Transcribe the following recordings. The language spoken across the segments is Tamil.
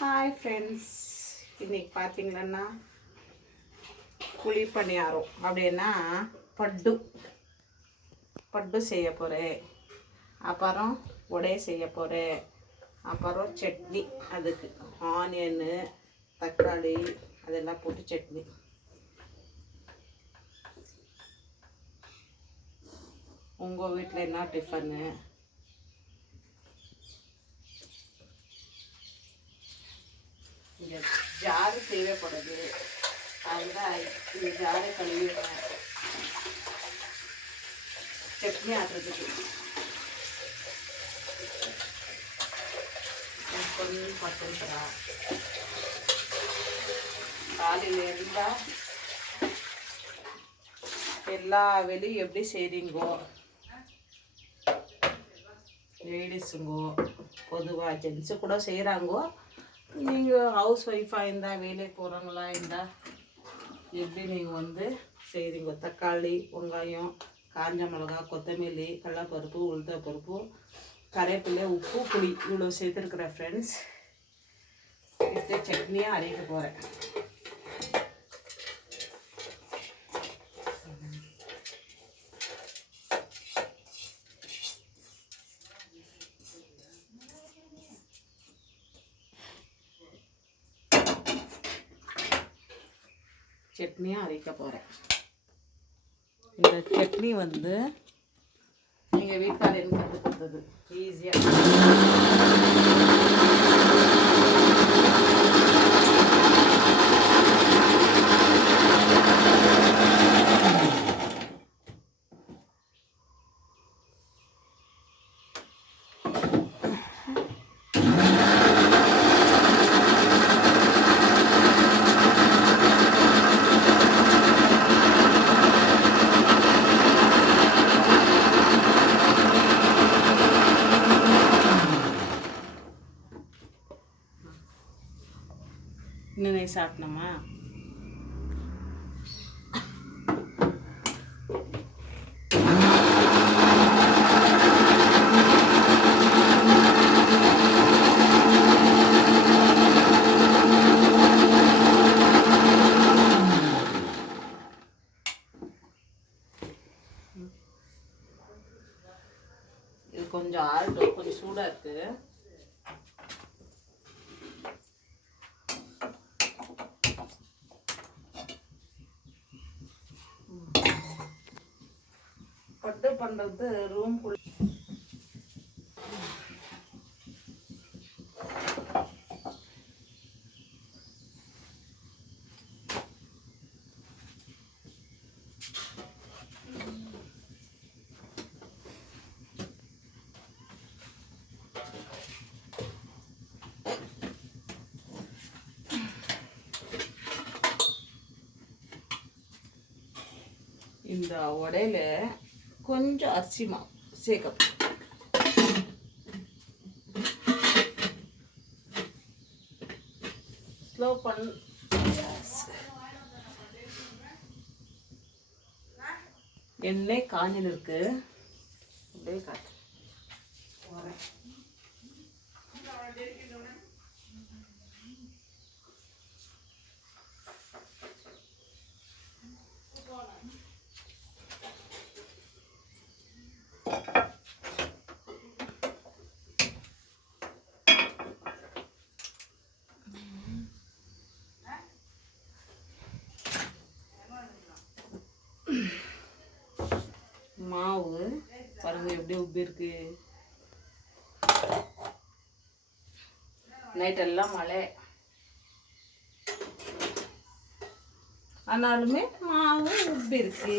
ஹாய் ஃப்ரெண்ட்ஸ், இன்றைக்கி பார்த்தீங்கன்னா குழி பணியாரம் அப்படின்னா பட்டு பட்டு செய்ய போகிறேன். அப்புறம் உடை செய்ய போகிறேன். அப்புறம் சட்னி, அதுக்கு ஆனியனு தக்காளி அதெல்லாம் போட்டு சட்னி. உங்கள் வீட்டில் என்ன டிஃபனு? இங்கே ஜாரு தேவைப்படுது, அதுதான் இந்த ஜாரை கழுவிடுறேன் சட்னி ஆட்டுறதுக்கு. கொஞ்சம் பட்டுறா காலையில் இருந்தால் எல்லா வேலையும் எப்படி செய்கிறீங்கோ லேடிஸுங்கோ, பொதுவாக ஜென்ஸு கூட செய்கிறாங்கோ. நீங்கள் ஹவுஸ் ஒய்ஃபாக இருந்தால் வேலைக்கு போகிறவங்களா இருந்தால் எப்படி நீங்கள் செய்கிறீங்க? தக்காளி, வெங்காயம், காஞ்ச மிளகா, கொத்தமல்லி, கடலைப்பருப்பு, உளுத்தப்பருப்பு, கருவேப்பிலை, உப்பு, புளி இவ்வளோ சேர்த்துருக்குறேன் ஃப்ரெண்ட்ஸ். இப்போ சட்னியாக அரைக்க போகிறேன். சட்னியாக அரைக்க போகிறேன். இந்த சட்னி நீங்கள் வீட்டில் எனக்கு கற்றுக் கொடுத்தது ஈஸியாக. இன்னும் சாப்பிட்டோமா? இது கொஞ்சம் ஆல்டோ கொஞ்சம் சூடாக இருக்குது. பட்டு பண்ணுறது ரூம்குள்ள இந்த உடையில கொஞ்சம் அரிசி மாவு சேர்க்கணும். ஸ்லோ பண்ண எண்ணெய் காஞ்சில் இருக்கு. அப்படியே காட்டு மாவு பாருங்க எப்படி உப்பி இருக்கு. நைட்டெல்லாம் மழை ஆனாலுமே மாவு உப்பி இருக்கு.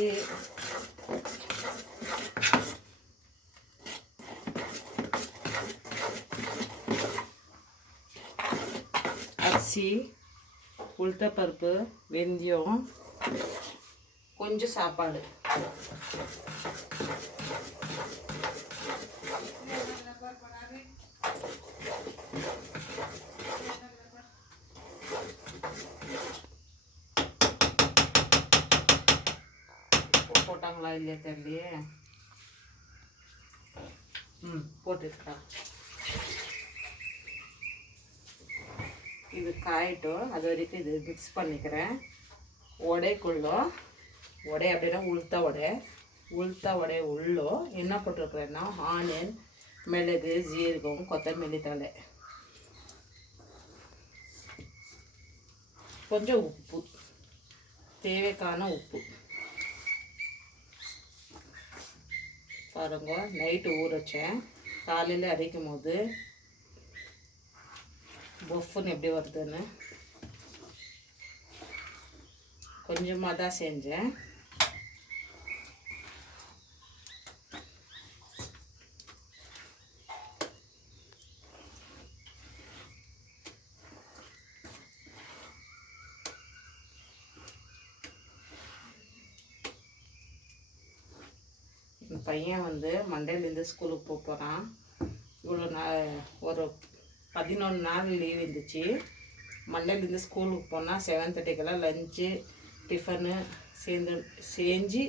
அரிசி, உளுத்தப்பருப்பு, வெந்தயம், கொஞ்சம் சாப்பாடு, போட்டாங்களா இல்லையா தெரியலையே. போட்டுருக்கா. இது காயட்டும். அது வரைக்கும் இது மிக்ஸ் பண்ணிக்கிறேன். உடைக்குள்ள உடை அப்படின்னா உளுத்த உடைய உள்ளோ என்ன போட்டிருக்கிறேன்னா ஆனியன், மிளகு, ஜீரகம், கொத்தமல்லி தழை, கொஞ்சம் உப்பு, தேவைக்கான உப்பு பாருங்க. நைட்டு ஊற வச்சேன். காலையில் அரைக்கும் போது பொஃப்னு எப்படி வருதுன்னு கொஞ்சமாக தான் செஞ்சேன். என் பையன் வந்து மண்டேலேருந்து ஸ்கூலுக்கு போகிறான். இவ்வளோ நாள் ஒரு 11 நாள் லீவ் இருந்துச்சு. மண்டேலேருந்து ஸ்கூலுக்கு போனால் 7:30க்கெல்லாம் லஞ்சு டிஃபனு செஞ்சு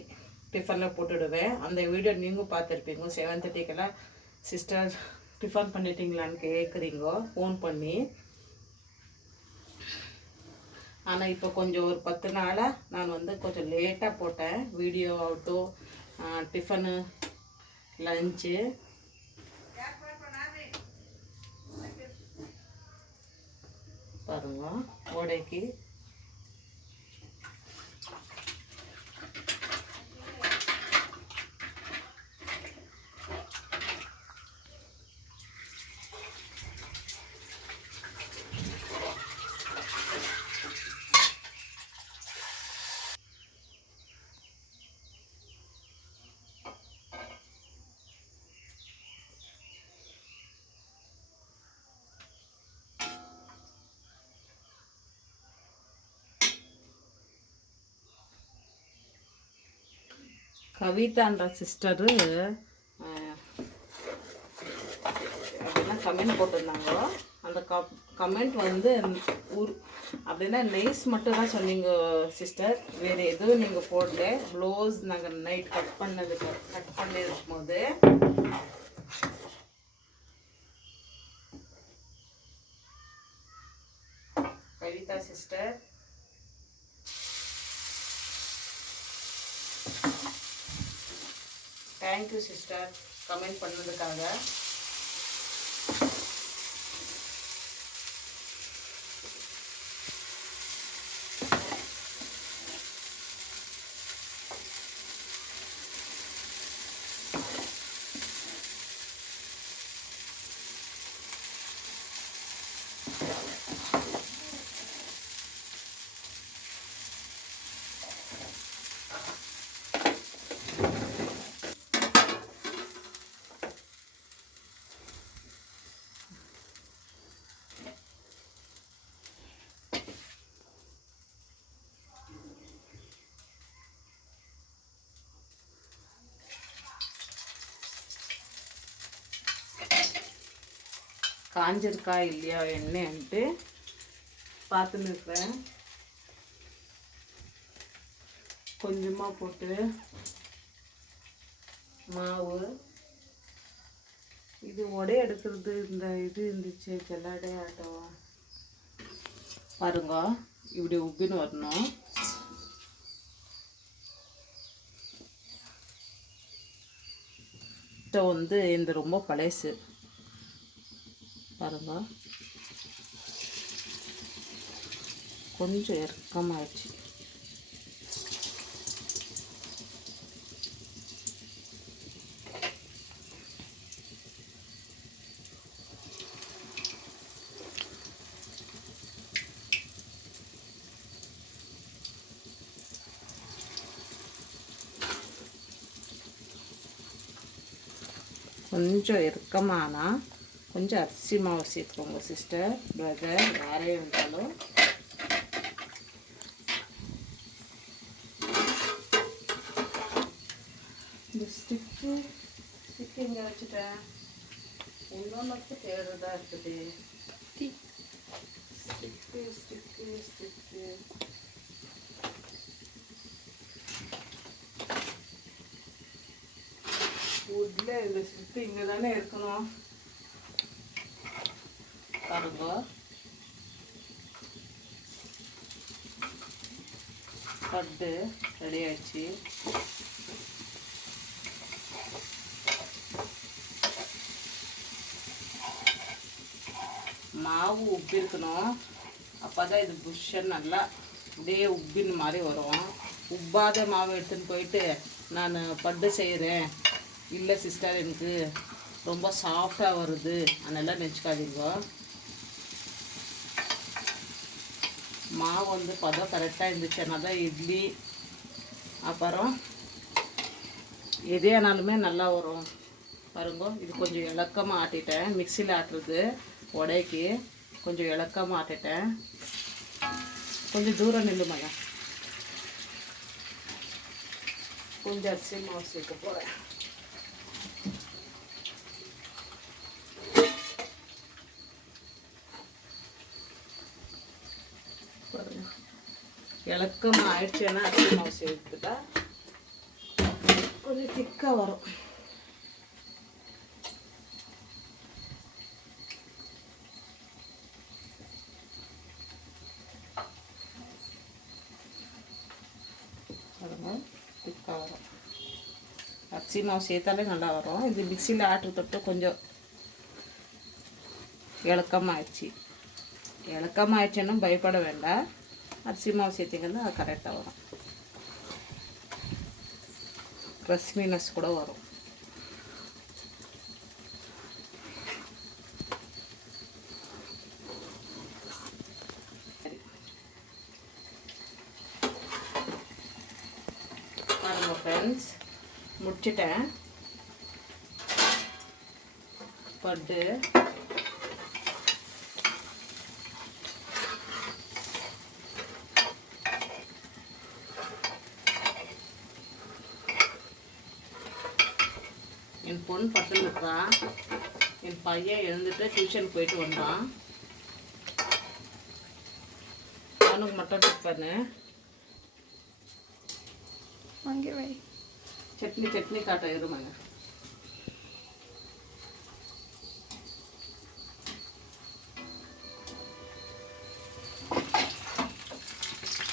டிஃபனில் போட்டுவிடுவேன். அந்த வீடியோ நீங்கள் பார்த்துருப்பீங்க. 7:30க்கெல்லாம் சிஸ்டர் டிஃபன் பண்ணிட்டீங்களான்னு கேட்குறீங்க ஃபோன் பண்ணி. ஆனால் இப்போ கொஞ்சம் ஒரு 10 நாளாக நான் வந்து கொஞ்சம் லேட்டாக போட்டேன் வீடியோ ஆகட்டும், டிஃபனு, லஞ்சு. பாருங்க ஓடைக்கு கவிதான்ற சிஸ்டரு அப்படின்னா கமெண்ட் போட்டிருந்தாங்க. அந்த கமெண்ட் வந்து அப்படின்னா நைஸ் மட்டும் தான் சொன்னீங்க சிஸ்டர், வேறு எதுவும் நீங்கள் போடல. ப்ளவுஸ் நாங்கள் நைட் கட் பண்ணிருக்கும் போது Kavitha sister thank you sister comment பண்ணதுக்காக. காஞ்சிருக்கா இல்லையா எண்ணெய்ன்ட்டு பார்த்துன்னு இருக்கிறேன். கொஞ்சமாக போட்டு மாவு இது உடைய எடுக்கிறது இந்த இது இருந்துச்சு ஜல்லடை ஆட்டம் பாருங்க. இப்படி உப்பின்னு வரணும். வந்து இந்த ரொம்ப பழசு பாருங்க, கொஞ்சம் இறக்கமாகிடுச்சு. கொஞ்சம் இறுக்கமானா கொஞ்சம் அரிசி மாவு சேர்த்துக்கோங்க சிஸ்டர், பிரதர், யாரே இருந்தாலும். இந்த ஸ்டிக்கு இங்கே வச்சுட்டேன். இன்னொன்று தேடுறதா இருக்குது. ஸ்டிக்கு வுட்ல இந்த ஸ்டிக்கு இங்கே தானே இருக்கணும் பாருங்க. பட்டு ரெடி ஆயிடுச்சு. மாவு உப்பி இருக்கணும், அப்போ தான் இது புஷ்ஷன் நல்லா அப்படியே உப்பின் மாதிரி வரும். உப்பாத மாவு எடுத்துன்னு போயிட்டு நான் பட்டு செய்கிறேன், இல்லை சிஸ்டர் எனக்கு ரொம்ப சாஃப்டாக வருது அதெல்லாம் நினச்சிக்காதீங்க. மாவு வந்து பதம் கரெக்டாக இருந்துச்சுன்னா தான் இட்லி அப்புறம் எதே ஆனாலுமே நல்லா வரும். பாருங்க, இது கொஞ்சம் இலக்கமாக ஆட்டிட்டேன். மிக்சியில் ஆட்டுறது உடைக்கு கொஞ்சம் இலக்கமாக ஆட்டிட்டேன். கொஞ்சம் தூரம் நில்லுமாங்க. கொஞ்சம் அரிசி மாவு சேர்க்க போகிறேன். இலக்கமாக ஆயிடுச்சுன்னா அரிசி மாவு சேர்த்துட்டா கொஞ்சம் திக்காக வரும். திக்காக வரும். அரிசி மாவு சேர்த்தாலே நல்லா வரும். இது மிக்சியில் ஆட்டு தொட்டு கொஞ்சம் இலக்கமாக ஆயிடுச்சு. இலக்கமாக ஆயிடுச்சுன்னா பயப்பட வேண்டாம். அரிசி மாவு சேர்த்திங்கன்னா அது கரெக்டாக வரும். கிறிஸ்பினஸ் கூட வரும். பாருங்க ஃப்ரெண்ட்ஸ், முடிச்சிட்டேன். பட்டு என் பொண்ணு பக்கத்தில் இருக்கிறான். என் பையன் எழுந்துட்டு டியூஷன் போயிட்டு வந்தான். அவனுக்கு மட்டும் டிஃபனு வாங்கி வை. சட்னி காட்ட இருமாங்க.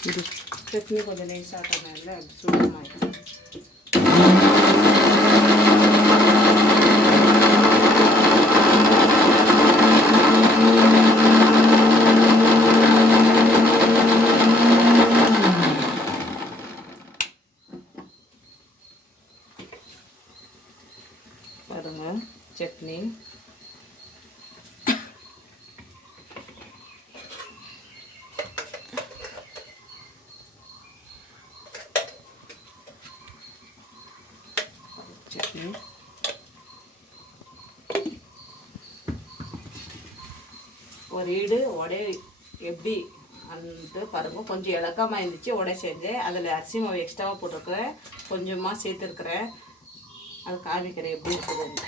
இது சட்னி கொஞ்சம் நைஸாக இல்லை சூடமாக. பாருங்க சட்னி. சட்னி ஒரு ஈடு உடை எப்படி அந்த பாருங்க, கொஞ்சம் இலக்கமாக இருந்துச்சு. உடை செஞ்சேன். அதில் அரிசி மாவு எக்ஸ்ட்ராவாக போட்டிருக்கிறேன், கொஞ்சமாக சேர்த்துருக்குறேன். அது காமிக்கிறேன் எப்படி இருக்குதுன்னு.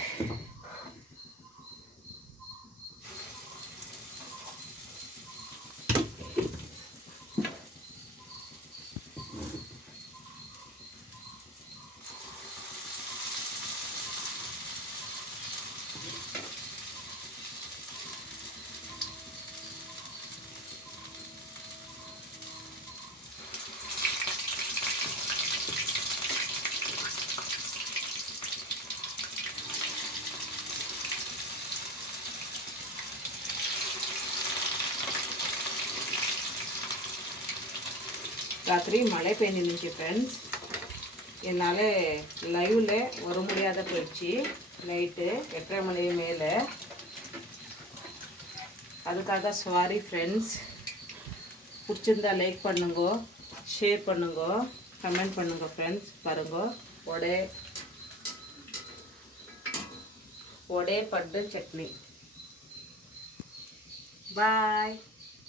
ராத்திரி மழை பெஞ்சிருந்துச்சு ஃப்ரெண்ட்ஸ். என்னால் லைவில் வர முடியாத போயிடுச்சு. நைட்டு 8:30 மணி மேலே. அதுக்காக சாரி ஃப்ரெண்ட்ஸ். பிடிச்சிருந்தா லைக் பண்ணுங்க, ஷேர் பண்ணுங்க, கமெண்ட் பண்ணுங்க ஃப்ரெண்ட்ஸ். பாருங்க, வடை பட்டு சட்னி. பாய்.